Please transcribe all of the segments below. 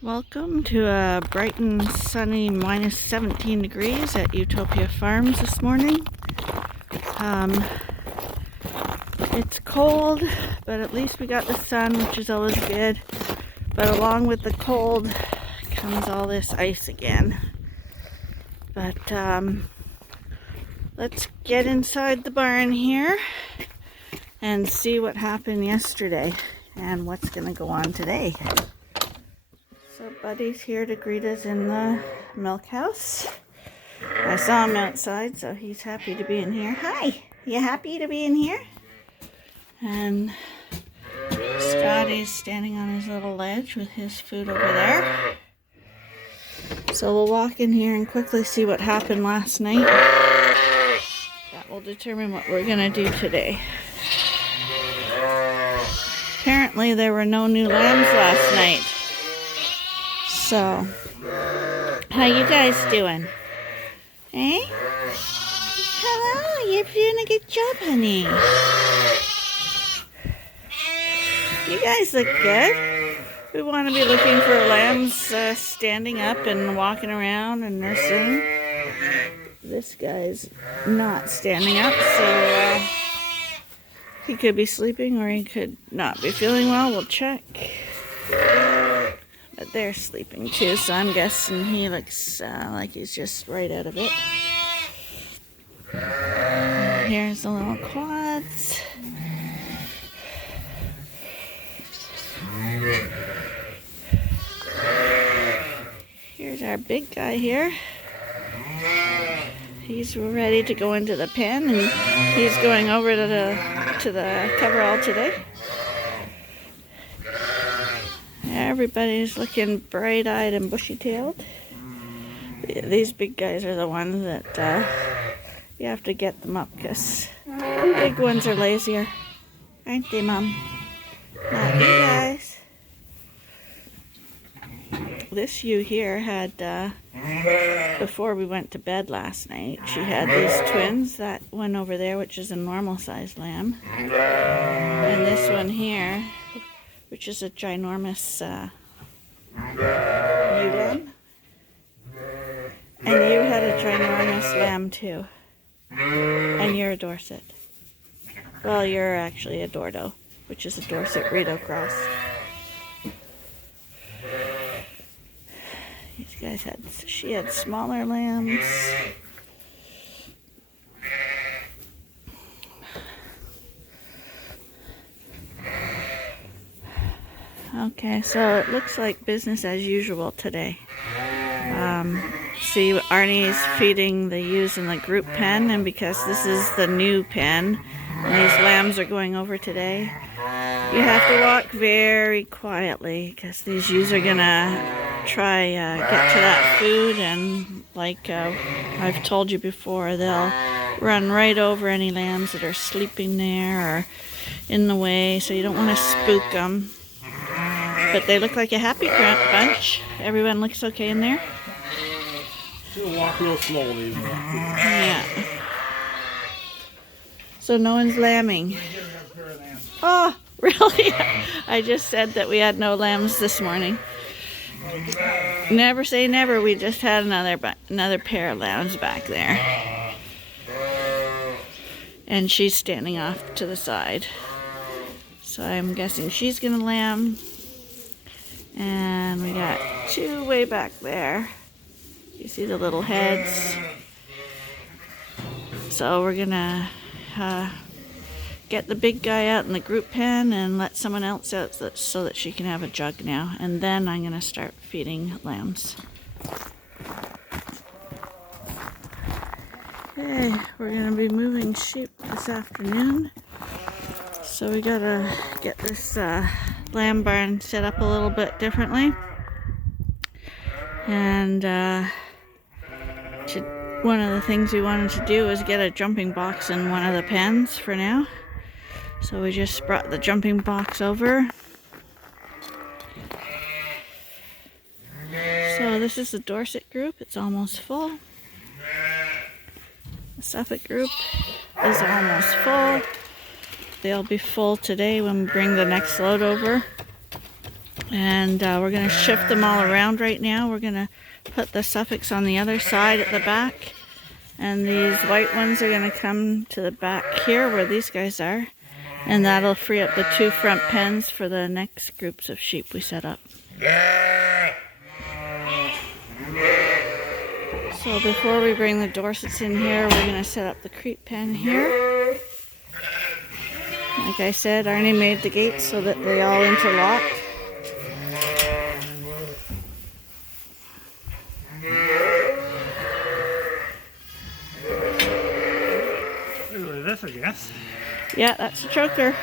Welcome to a bright and sunny minus 17 degrees at Ewetopia Farms this morning. It's cold, but at least we got the sun, which is always good. But along with the cold comes all this ice again. But let's get inside the barn here and see what happened yesterday and what's going to go on today. So Buddy's here to greet us in the milk house. I saw him outside, so he's happy to be in here. Hi, you happy to be in here? And Scotty's standing on his little ledge with his food over there. So we'll walk in here and quickly see what happened last night. That will determine what we're gonna do today. Apparently there were no new lambs last night. So, how you guys doing? Eh? Hello, you're doing a good job, honey. You guys look good. We want to be looking for lambs standing up and walking around and nursing. This guy's not standing up, so he could be sleeping or he could not be feeling well. We'll check. But they're sleeping too, so I'm guessing he looks like he's just right out of it. Here's the little quads. Here's our big guy here. He's ready to go into the pen, and he's going over to the coverall today. Everybody's looking bright-eyed and bushy-tailed. These big guys are the ones that you have to get them up because big ones are lazier. Aren't they, Mom? Not you guys. This ewe here had, before we went to bed last night, she had these twins. That one over there, which is a normal-sized lamb. And this one here, which is a ginormous ewe lamb. And you had a ginormous lamb too. And you're a Dorset. Well, you're actually a Dordo, which is a Dorset Rito cross. These guys she had smaller lambs. Okay, so it looks like business as usual today. See, Arnie's feeding the ewes in the group pen, and because this is the new pen, and these lambs are going over today, you have to walk very quietly because these ewes are gonna try get to that food, and like I've told you before, they'll run right over any lambs that are sleeping there or in the way, so you don't want to spook them. But they look like a happy bunch. Everyone looks okay in there. She'll walk real slowly. Yeah. So no one's lambing. Oh, really? I just said that we had no lambs this morning. Never say never. We just had another pair of lambs back there. And she's standing off to the side. So I'm guessing she's gonna lamb. And we got two way back there. You see the little heads. So we're gonna get the big guy out in the group pen and let someone else out so that she can have a jug now. And then I'm gonna start feeding lambs. Okay, we're gonna be moving sheep this afternoon. So we gotta get this lamb barn set up a little bit differently. And one of the things we wanted to do was get a jumping box in one of the pens for now. So we just brought the jumping box over. So this is the Dorset group. It's almost full. The Suffolk group is almost full. They'll be full today when we bring the next load over. And we're going to shift them all around right now. We're going to put the Suffolks on the other side at the back. And these white ones are going to come to the back here where these guys are. And that'll free up the 2 front pens for the next groups of sheep we set up. So before we bring the Dorsets in here, we're going to set up the creep pen here. Like I said, Arnie made the gates so that they all interlock. Ooh, this, I guess. Yeah, that's a choker.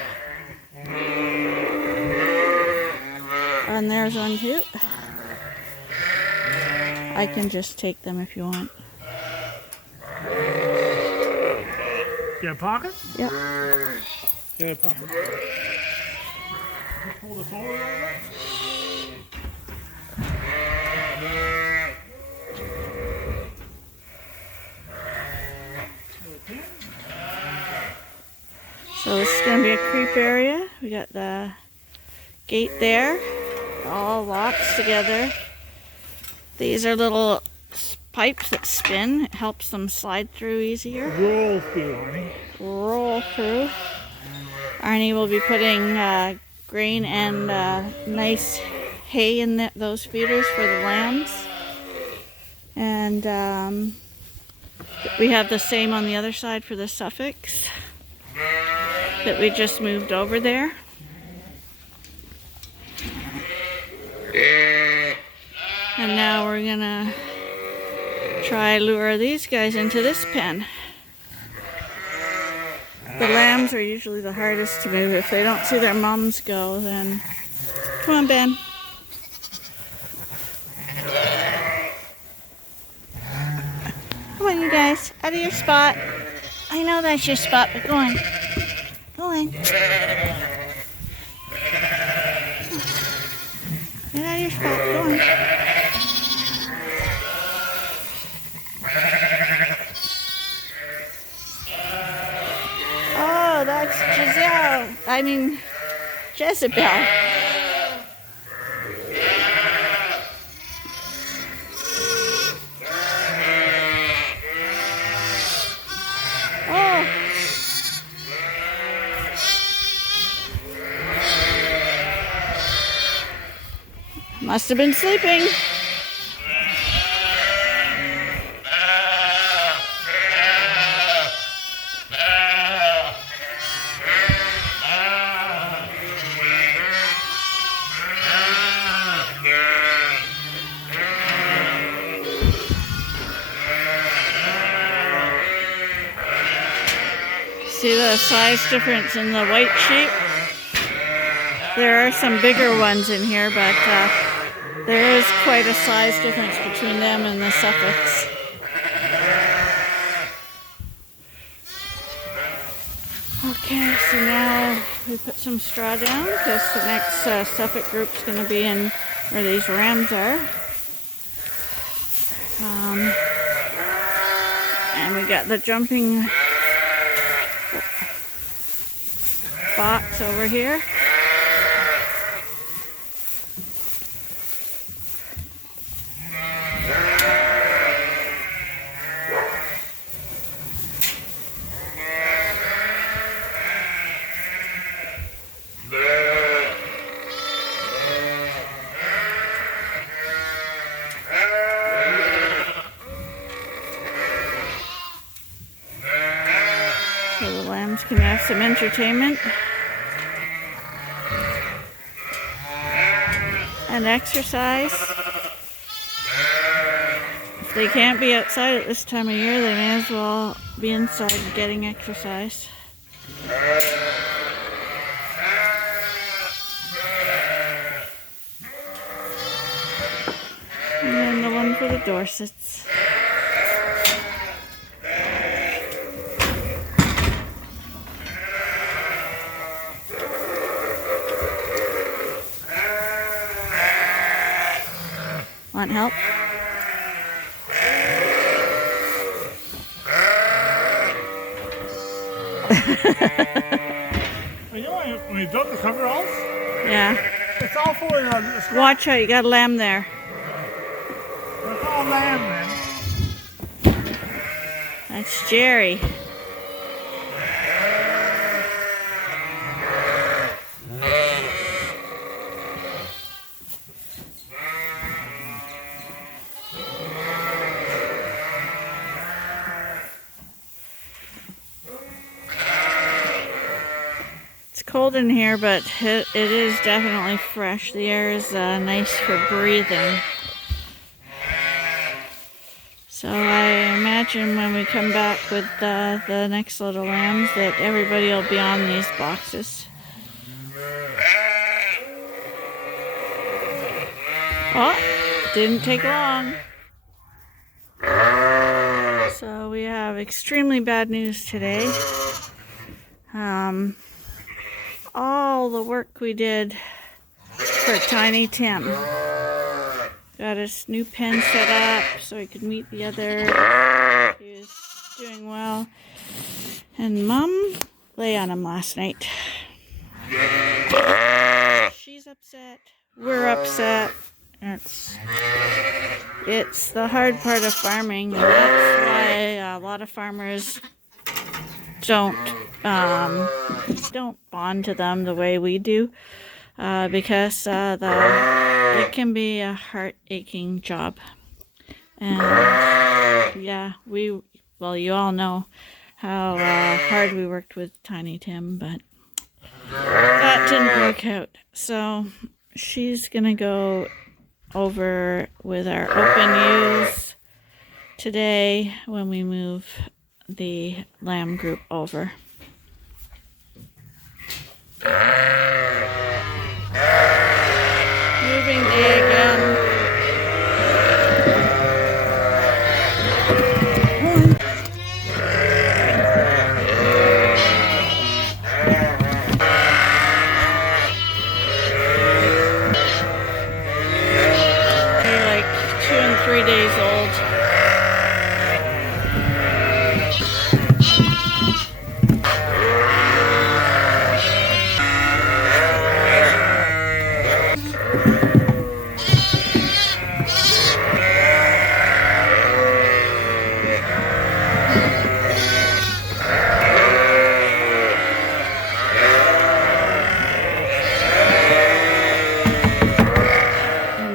And there's one too. I can just take them if you want. You have a pocket? Yep. You have a pocket. Just pull this over a little bit. So this is going to be a creep area. We got the gate there, all locks together. These are little pipes that spin. It helps them slide through easier. Roll through, Arnie. Roll through. Arnie will be putting grain and nice hay in those feeders for the lambs. And we have the same on the other side for the Suffolks that we just moved over there. And now we're gonna try lure these guys into this pen. The lambs are usually the hardest to move. If they don't see their mums go, then come on, Ben. Come on, you guys, out of your spot. I know that's your spot, but go on. Go on. Get out of your spot, go on. Oh, that's Jezebel. Oh. Must have been sleeping. See the size difference in the white sheep? There are some bigger ones in here, but there is quite a size difference between them and the Suffolks. Okay, so now we put some straw down because the next Suffolk group's going to be in where these rams are. And we got the jumping box over here. So the lambs can have some entertainment and exercise. If they can't be outside at this time of year, they may as well be inside getting exercise. And then the one for the Dorsets. Want help? You know when you built the coveralls? Yeah. It's all for the scrap. Watch out, you got a lamb there. It's all lamb, man. That's Jerry. It's cold in here, but it is definitely fresh. The air is nice for breathing. So I imagine when we come back with the next little lambs that everybody will be on these boxes. Oh, didn't take long. So we have extremely bad news today. All the work we did for Tiny Tim. Got his new pen set up so he could meet the other. He was doing well. And Mom lay on him last night. She's upset. We're upset. It's the hard part of farming, and that's why a lot of farmers don't bond to them the way we do, because it can be a heart-aching job. And yeah, you all know how hard we worked with Tiny Tim, but that didn't work out. So she's gonna go over with our open ewes today when we move the lamb group over. Moving day again. They're like 2 and 3 days old.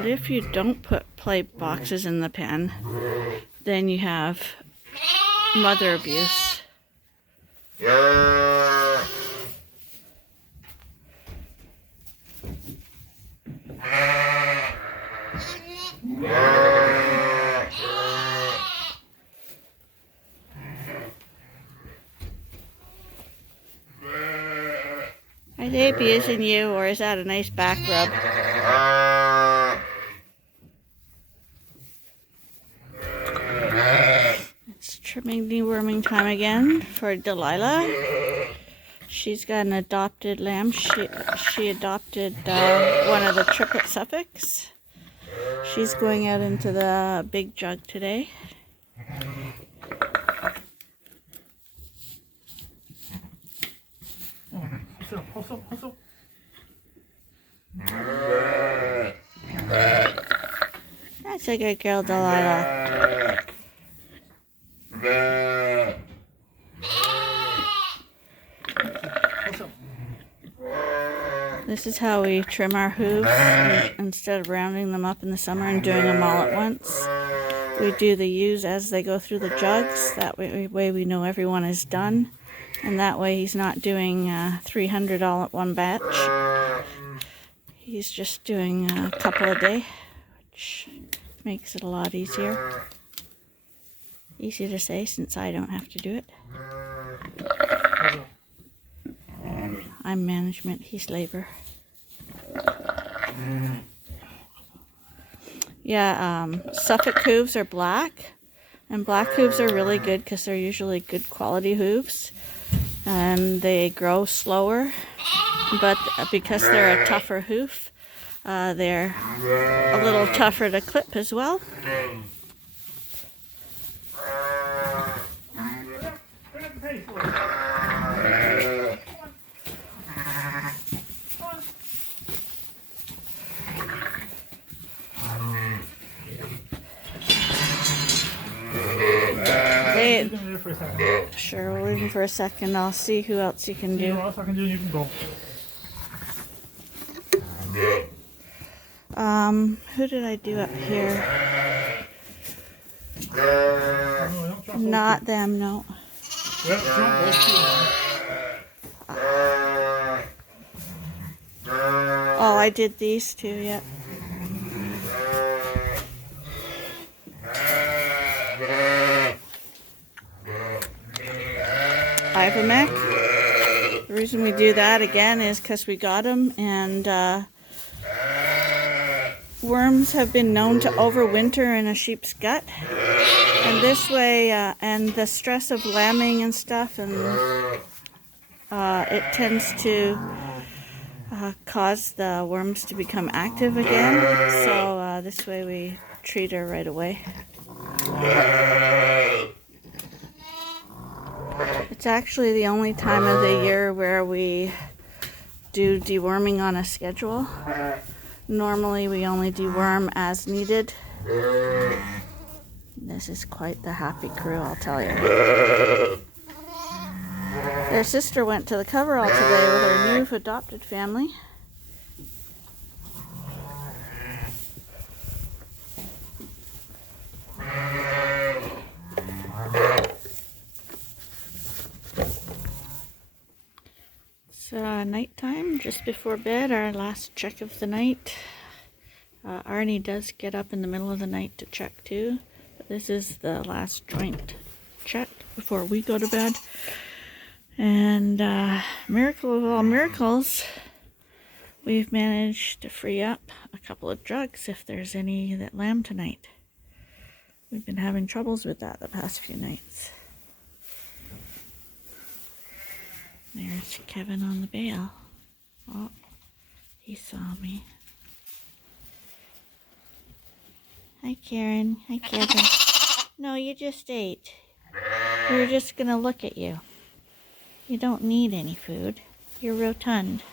If you don't put play boxes in the pen, then you have mother abuse. Are they abusing you, or is that a nice back rub? It's trimming deworming time again for Delilah. She's got an adopted lamb. She adopted one of the triplet Suffolks. She's going out into the big jug today. That's a good girl, Delilah. This is how we trim our hooves. Instead of rounding them up in the summer and doing them all at once, we do the ewes as they go through the jugs. That way we know everyone is done. And that way he's not doing 300 all at one batch. He's just doing a couple a day, which makes it a lot easier. Easy to say since I don't have to do it. I'm management, he's labor. Yeah, Suffolk hooves are black. And black hooves are really good because they're usually good quality hooves. And they grow slower. But because they're a tougher hoof, they're a little tougher to clip as well. for a second. Sure, we'll leave him for a second. I'll see who else you can You know do. what else I can do? You can go. Who did I do up here? No, don't drop Not them, no. those two. Well, drop those two. Oh, I did these two, yeah. Ivermectin. The reason we do that again is because we got them, and worms have been known to overwinter in a sheep's gut. And this way, and the stress of lambing and stuff, and it tends to cause the worms to become active again. So this way we treat her right away. It's actually the only time of the year where we do deworming on a schedule. Normally we only deworm as needed. This is quite the happy crew, I'll tell you. Their sister went to the coverall today with her new adopted family. It's nighttime, just before bed, our last check of the night. Arnie does get up in the middle of the night to check too, but this is the last joint check before we go to bed. And miracle of all miracles, we've managed to free up a couple of drugs if there's any that lamb tonight. We've been having troubles with that the past few nights. There's Kevin on the bale. Oh, he saw me. Hi, Karen. Hi, Kevin. No, you just ate. We were just gonna look at you. You don't need any food. You're rotund.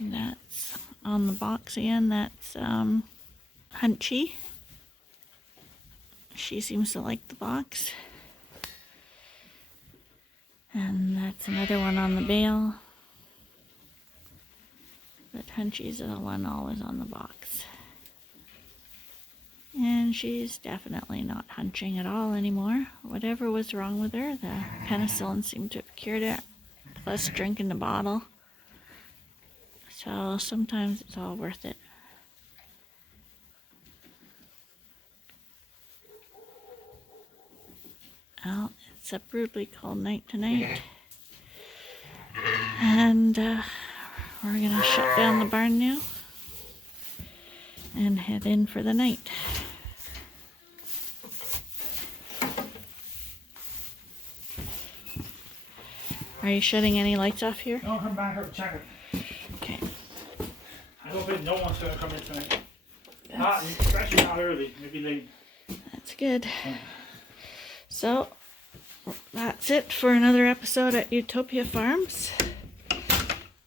That's on the box again. That's Hunchy. She seems to like the box. And that's another one on the bale. But Hunchy's the one always on the box. And she's definitely not hunching at all anymore. Whatever was wrong with her, the penicillin seemed to have cured it. Plus drinking the bottle. So sometimes it's all worth it. Well, it's a brutally cold night tonight. And we're going to shut down the barn now and head in for the night. Are you shutting any lights off here? No, come back up, check it. Okay. I don't think no one's going to come in tonight. Especially not early, maybe late. That's good. So, that's it for another episode at Ewetopia Farms.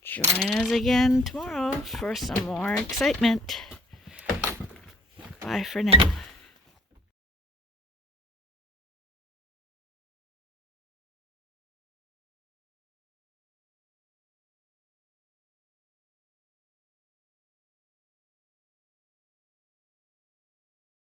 Join us again tomorrow for some more excitement. Bye for now.